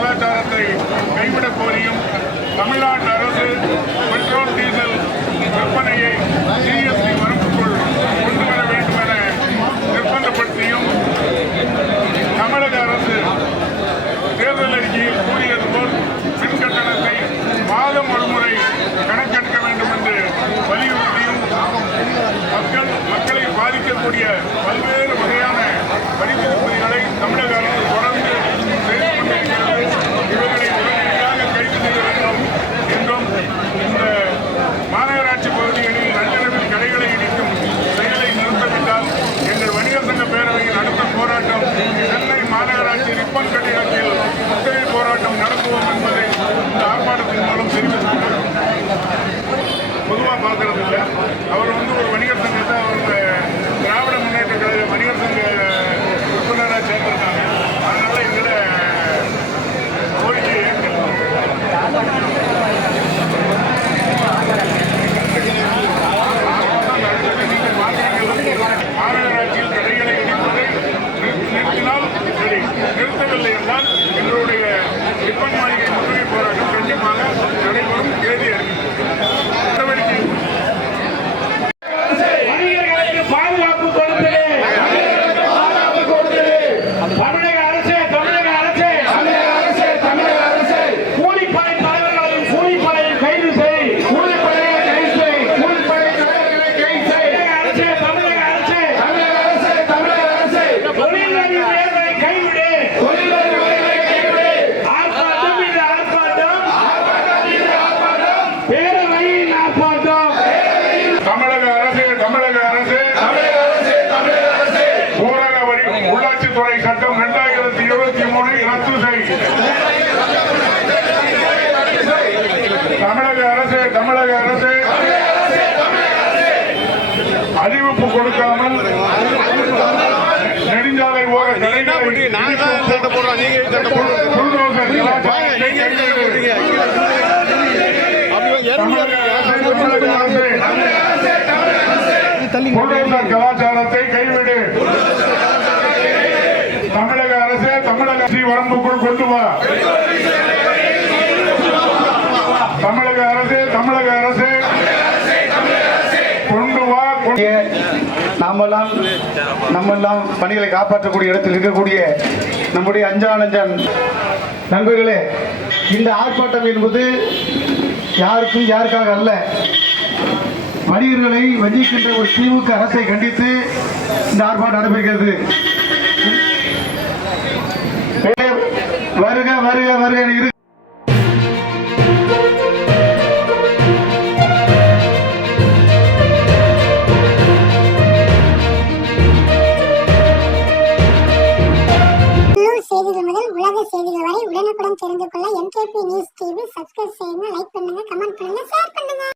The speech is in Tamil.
கலாச்சாரத்தை கைவிடக் கோரியும் தமிழ்நாடு அரசு பெட்ரோல் டீசல் விற்பனையை ஜிஎஸ்டி வரம்புக்குள் கொண்டு வர வேண்டும் என நிர்பந்தப்படுத்தியும் தமிழக அரசு தேர்தல் அறிக்கையில் கூறியது போல் மின் கட்டணத்தை மாதம் ஒருமுறை கணக்கெடுக்க வேண்டும் என்று வலியுறுத்தியும் மக்களை பாதிக்கக்கூடிய பல்வேறு வகையான வரி திருப்பதிகளை தமிழக அரசு தொடர்ந்து செய்து கொண்டிருக்கிறது. இவர்களை உடனடியாக கைது செய்ய வேண்டும் என்றும் இந்த மாநகராட்சி பகுதிகளில் நள்ளிரவில் கடைகளை இடிக்கும் செயலை நிறுத்தவிட்டால் எங்கள் வணிகர் சங்க பேரவையின் அடுத்த போராட்டம் சென்னை மாநகராட்சி ரிப்பன் கட்டிடத்தில் முற்றுகை போராட்டம் நடத்துவோம் என்பதை இந்த ஆர்ப்பாட்டத்தின் மூலம் தெரிவித்துள்ளோம். பொதுவாக பார்க்கறது இல்லை. அவர் ஒரு வணிகர் சங்கத்தை அவங்க திராவிட முன்னேற்ற கழக வணிகர் சங்க உறுப்பினராக சேர்ந்திருக்காங்க. அதனால எங்களை கோரிக்கையை மாநகராட்சியில் கடைகளை இடிப்பதை நிறுத்தினால் சரி, நிறுத்தவில்லை என்றால் எங்களுடைய ரிப்பன் மாளிகை முற்றுகை போராட்டம் கண்டிப்பாக நடைபெறும். தேதி நடவடிக்கை உள்ளாட்சித்துறை சட்டம் 2023 ரத்து செய். தமிழக அரசு அறிவிப்பு கொடுக்காமல் நெடுஞ்சாலை ஓர கலாச்சாரத்தை கைவிடு. தமிழக அரசு வரம்புக்குள் கொண்டு வா. தமிழக அரசு கொண்டு வா. நம்மெல்லாம் பணிகளை காப்பாற்றக்கூடிய இடத்தில் இருக்கக்கூடிய நம்முடைய அஞ்சான் நண்பர்களே, இந்த ஆர்ப்பாட்டம் என்பது யாருக்காக அல்ல. வணிகர்களை வஞ்சிக்கின்ற ஒரு திமுக அரசை கண்டித்து இந்த ஆர்ப்பாட்டம் நடைபெறுகிறது. வருக வருக வருக இரு. செய்திகள் முதல் உலக செய்திகள் வரை உடனுக்குடன் தெரிந்து கொள்ள MKP News TV சப்ஸ்கிரைப் செய்யுங்க, லைக் பண்ணுங்க, கமெண்ட் பண்ணுங்க, ஷேர் பண்ணுங்க.